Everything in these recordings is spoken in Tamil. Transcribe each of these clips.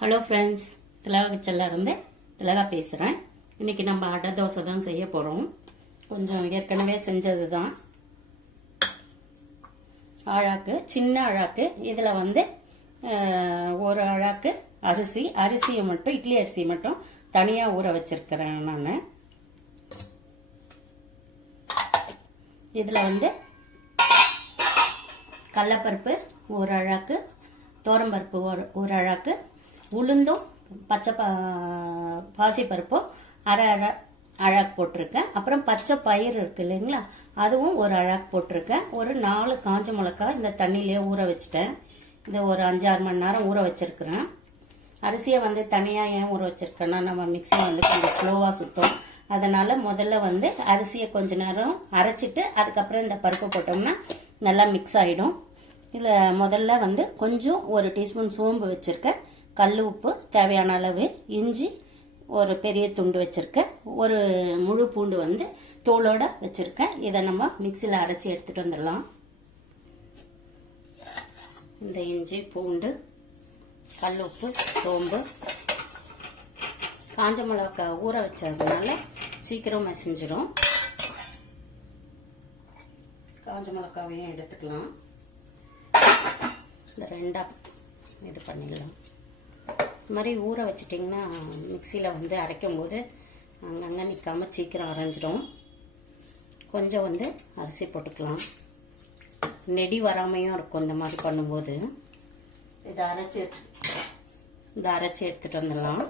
ஹலோ ஃப்ரெண்ட்ஸ் திலகா இருந்து திலகா பேசுகிறேன் இன்றைக்கி நம்ம அடை தோசை தான் செய்ய போகிறோம் கொஞ்சம் ஏற்கனவே செஞ்சது தான் அழாக்கு சின்ன அழாக்கு. இதில் வந்து ஒரு அழாக்கு அரிசி. அரிசியை மட்டும் இட்லி அரிசியை மட்டும் தனியாக ஊற வச்சிருக்கிறேன் நான். இதில் வந்து கடலப்பருப்பு ஒரு அழாக்கு தோரம்பருப்பு ஒரு ஒரு அழாக்கு உளுந்தும் பச்சை பா பாசிப்பருப்பும் அரை அரை அழகு போட்டிருக்கேன். அப்புறம் பச்சை பயிர் இருக்கு இல்லைங்களா? அதுவும் ஒரு அழகு போட்டிருக்கேன். ஒரு நாலு காஞ்ச மிளகா இந்த தண்ணியிலே ஊற வச்சுட்டேன். இதை ஒரு அஞ்சாறு மணி நேரம் ஊற வச்சுருக்குறேன். அரிசியை வந்து தனியாக ஏன் ஊற வச்சுருக்கேன்னா நம்ம மிக்ஸி வந்து கொஞ்சம் ஸ்லோவாக சுற்றும் அதனால் முதல்ல வந்து அரிசியை கொஞ்ச நேரம் அரைச்சிட்டு அதுக்கப்புறம் இந்த பருப்பு போட்டோம்னா நல்லா மிக்ஸ் ஆகிடும் இதில் முதல்ல வந்து கொஞ்சம் ஒரு டீஸ்பூன் சோம்பு வச்சுருக்கேன். கல் உப்பு தேவையான அளவு இஞ்சி ஒரு பெரிய துண்டு வச்சுருக்கேன். ஒரு முழு பூண்டு வந்து தோலோடு வச்சுருக்கேன். இதை நம்ம மிக்சியில் அரைச்சி எடுத்துகிட்டு வந்துடலாம். இந்த இஞ்சி பூண்டு கல் உப்பு சோம்பு. காஞ்ச மிளகா ஊற வச்சதுனால சீக்கிரம் மசிஞ்சிடும் காஞ்ச மிளகாவையும் எடுத்துக்கலாம். இந்த ரெண்டாக இது பண்ணிடலாம். இது மாதிரி ஊற வச்சிட்டிங்கன்னா மிக்சியில் வந்து அரைக்கும் போது அங்கங்கே நிற்காமல் சீக்கிரம் அரைஞ்சிடும். கொஞ்சம் வந்து அரிசி போட்டுக்கலாம். நெடி வராமையும் இருக்கும் இந்த மாதிரி பண்ணும்போது. இதை அரைச்சி இதை அரைச்சி எடுத்துகிட்டு வந்துடலாம்.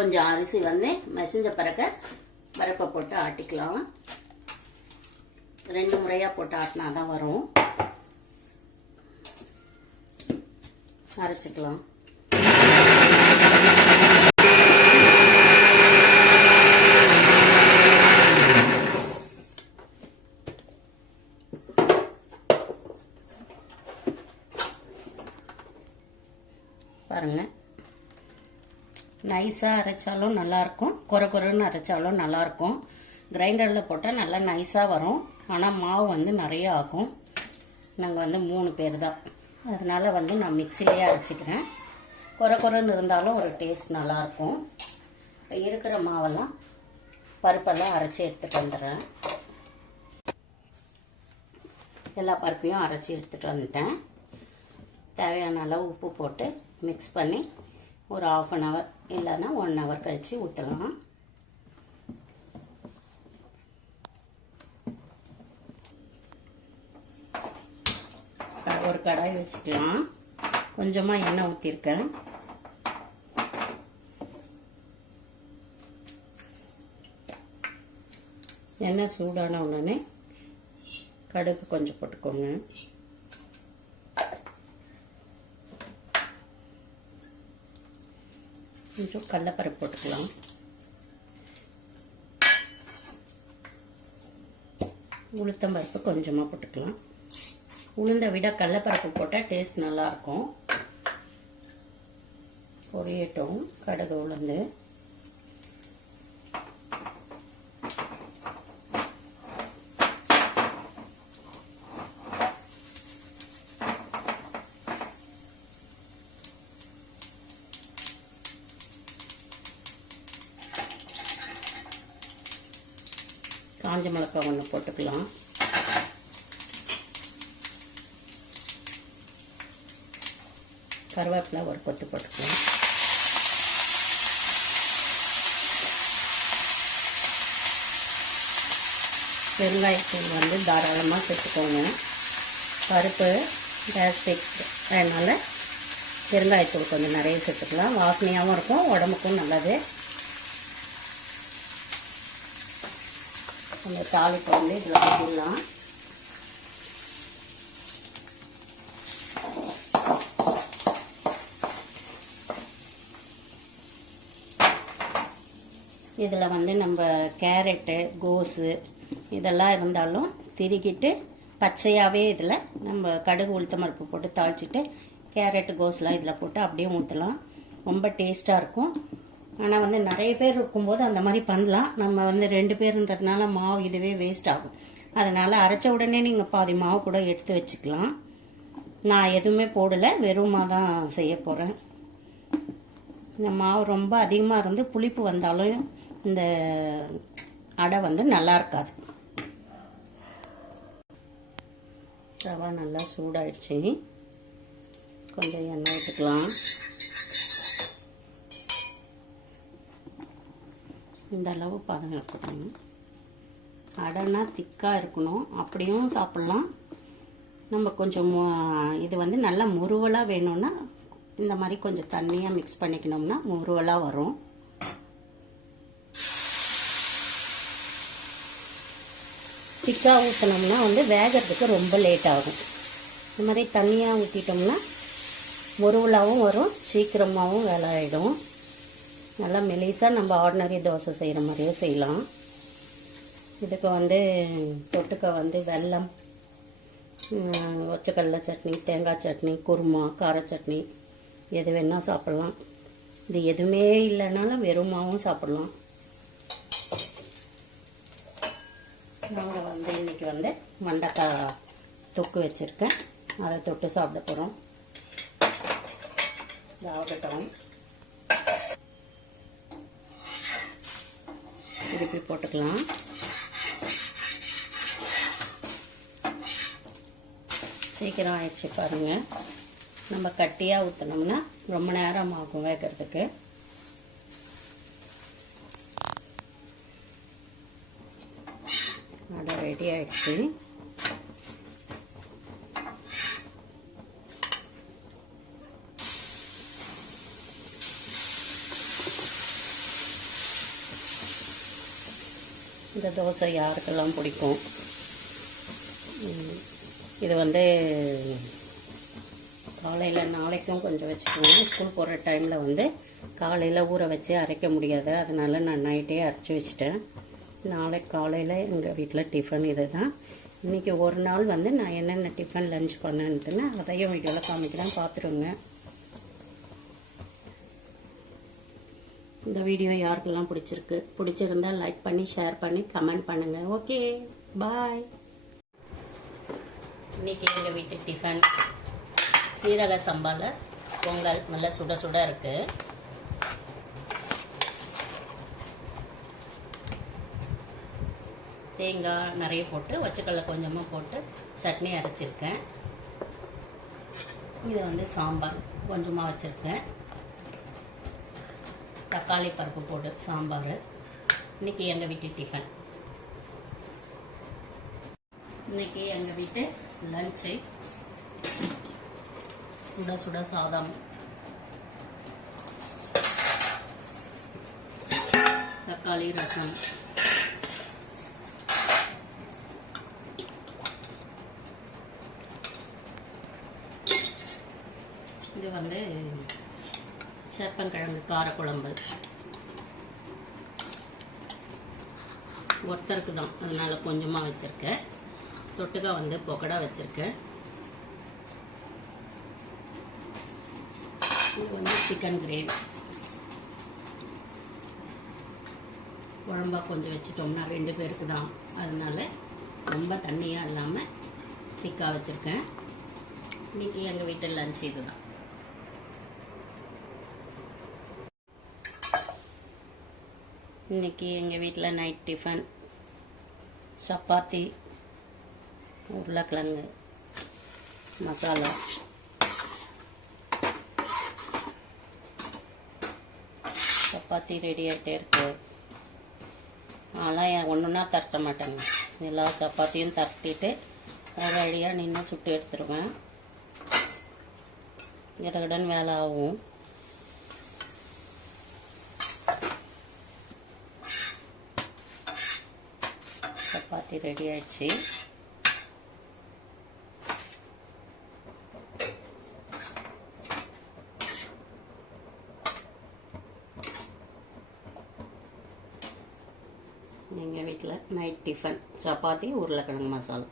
கொஞ்சம் அரிசி வந்து மெசிஞ்ச பிறகு பருப்பை போட்டு ஆட்டிக்கலாம். ரெண்டு முறையாக போட்டு ஆட்டினா தான் வரும். அரைச்சிக்கலாம். பாருங்கள் நைஸாக அரைச்சாலும் நல்லாயிருக்கும் குறை குறைன்னு அரைச்சாலும் நல்லாயிருக்கும் கிரைண்டரில் போட்டால் நல்லா நைஸாக வரும். ஆனால் மாவு வந்து நிறைய ஆகும். நாங்கள் வந்து மூணு பேர் தான் அதனால் வந்து நான் மிக்சிலேயே அரைச்சிக்கிறேன். குறை குறைன்னு இருந்தாலும் ஒரு டேஸ்ட் நல்லாயிருக்கும் இப்போ இருக்கிற மாவெல்லாம் பருப்பெல்லாம் அரைச்சி எடுத்துகிட்டு வந்துடுறேன். எல்லா பருப்பையும் அரைச்சி எடுத்துகிட்டு வந்துட்டேன். தேவையான அளவு உப்பு போட்டு மிக்ஸ் பண்ணி ஒரு ஆஃப் அன் ஹவர் இல்லைன்னா ஒன் ஹவர் கழித்து ஊற்றலாம் ஒரு கடாய் வச்சுக்கலாம். கொஞ்சமாக எண்ணெய் ஊற்றிருக்கேன் எண்ணெய் சூடான உடனே கடுகு கொஞ்சம் போட்டுக்கோங்க. கொஞ்சம் கடலப்பருப்பு போட்டுக்கலாம். உளுத்தம்பருப்பு கொஞ்சமாக போட்டுக்கலாம். உளுந்தை விட கடலப்பருப்பு போட்டால் டேஸ்ட் நல்லாயிருக்கும் பொரியட்டும் கடுகு உளுந்து. காஞ்ச மிளகாய் ஒன்று போட்டுக்கலாம். கருவேப்பிலை ஒரு கொத்து போட்டுக்கலாம். பெருங்காயத்தூள் வந்து தாராளமாக சேர்த்துக்கோங்க. பருப்பு கேஸ்ட்ரிக் அதனால் பெருங்காயத்தூள் கொஞ்சம் நிறைய சேர்த்துக்கலாம். வாசனையாகவும் இருக்கும் உடம்புக்கும் நல்லது. அந்த தாளிப்பை வந்து இதில் ஊற்றிடலாம். இதில் வந்து நம்ம கேரட்டு கோஸு இதெல்லாம் இருந்தாலும் திருகிட்டு பச்சையாகவே இதில் நம்ம கடுகு உளுத்தமருப்பு போட்டு தாளிச்சிட்டு கேரட்டு கோஸ்லாம் இதில் போட்டு அப்படியே ஊற்றலாம். ரொம்ப டேஸ்ட்டாக இருக்கும். ஆனால் வந்து நிறைய பேர் இருக்கும்போது அந்த மாதிரி பண்ணலாம். நம்ம வந்து ரெண்டு பேருன்றதுனால மாவு இதுவே வேஸ்ட் ஆகும். அதனால் அரைச்ச உடனே நீங்கள் பாதி மாவு கூட எடுத்து வச்சுக்கலாம். நான் எதுவுமே போடலை. வெறுமாக தான் செய்ய போகிறேன் இந்த மாவு ரொம்ப அதிகமாக இருந்து புளிப்பு வந்தாலும் இந்த அடை வந்து நல்லா இருக்காது. ரவா நல்லா சூடாயிடுச்சு. கொஞ்சம் எண்ணெய் விட்டுக்கலாம் இந்த அளவு பதம் இருக்கணும் அடைனா திக்காக இருக்கணும். அப்படியும் சாப்பிட்லாம். நம்ம கொஞ்சம் இது வந்து நல்லா முருவலாக வேணும்னா இந்த மாதிரி கொஞ்சம் தண்ணியாக மிக்ஸ் பண்ணிக்கணும்னா முருவலாக வரும். திக்காக ஊற்றினோம்னா வந்து வேகிறதுக்கு ரொம்ப லேட் ஆகும். இந்த மாதிரி தண்ணியாக ஊற்றிட்டோம்னா முருவலாகவும் வரும். சீக்கிரமாகவும் வேலை ஆகிடும் நல்லா மெலிசாக நம்ம ஆர்டினரி தோசை செய்கிற மாதிரியே செய்யலாம். இதுக்கு வந்து தொட்டுக்க வந்து வெல்லம் ஒச்சக்கடலை சட்னி தேங்காய் சட்னி குருமா கார சட்னி எது வேணால் சாப்பிட்லாம். இது எதுவுமே இல்லைனாலும் வெறுமாவும் சாப்பிட்லாம். நாங்கள் வந்து இன்றைக்கி வந்து மண்டக்காய் தொக்கு வச்சுருக்கேன். அதை தொட்டு சாப்பிட போகிறோம் சாப்பிட்டோம் திருப்பி போட்டுக்கலாம்? சீக்கிரம் ஆயிடுச்சு பாருங்கள் நம்ம கட்டியாக ஊற்றினோம்னா ரொம்ப நேரம் ஆகும் வேகிறதுக்கு. அடை ரெடி ஆயிடுச்சு. இந்த தோசை யாருக்கெல்லாம் பிடிக்கும்? இது வந்து காலையில் நாளைக்கும் கொஞ்சம் வச்சுக்கோங்க. ஸ்கூல் போகிற டைமில் வந்து காலையில் ஊற வச்சு அரைக்க முடியாது. அதனால் நான் நைட்டே அரைச்சி வச்சுட்டேன். நாளை காலையில் எங்கள் வீட்டில் டிஃபன் இது தான் இன்றைக்கி ஒரு நாள் வந்து நான் என்னென்ன டிஃபன் லஞ்ச் பண்ணேன்ட்டுன்னு அதையும் வீடியோவில் காமிக்கிறேன். பார்த்துருங்க. இந்த வீடியோ யாருக்கெல்லாம் பிடிச்சிருக்கு பிடிச்சிருந்தா லைக் பண்ணி ஷேர் பண்ணி கமெண்ட் பண்ணுங்க. ஓகே பாய் இன்னைக்கு எங்கள் வீட்டு டிஃபன் சீரக சம்பால பொங்கல் நல்லா சுட சுட இருக்கு. தேங்காய் நிறைய போட்டு ஒச்சக்கடலை கொஞ்சமாக போட்டு சட்னி அரைச்சிருக்கேன். இதை வந்து சாம்பார் கொஞ்சமாக வச்சுருக்கேன். தக்காளி பருப்பு போட்டு சாம்பார். இன்றைக்கி எங்கள் வீட்டு டிஃபன் இன்றைக்கி எங்கள் வீட்டு லஞ்சு சுட சுட சாதம். தக்காளி ரசம். இது வந்து சேப்பங்கிழங்கு காரக்குழம்பு. ஒருத்தருக்கு தான். அதனால கொஞ்சமாக வச்சுருக்கேன். தொட்டுக்க வந்து பொக்கடா வச்சுருக்கேன். இது வந்து சிக்கன் கிரேவி. குழம்பா கொஞ்சம் வச்சுட்டோம்னா ரெண்டு பேருக்கு தான். அதனால ரொம்ப தண்ணியாக இல்லாமல் திக்காக வச்சுருக்கேன். இன்னைக்கு எங்கள் வீட்டில் லஞ்ச் இதுதான். இன்னைக்கு எங்கள் வீட்டில் நைட் டிஃபன் சப்பாத்தி உருளைக்கிழங்கு மசாலா. சப்பாத்தி ரெடி ஆகிட்டே இருக்கு. ஆனால் ஒன்று ஒன்றா தட்ட மாட்டேங்க. எல்லா சப்பாத்தியும் தட்டிட்டு வழியாக நின்று சுட்டு எடுத்துருவேன். கடகடன் வேலை ஆகும். சப்பாத்தி ரெடி ஆயிடுச்சு. எங்கள் வீட்டில் நைட் டிஃபன் சப்பாத்தி உருளைக்கிழங்கு மசாலா.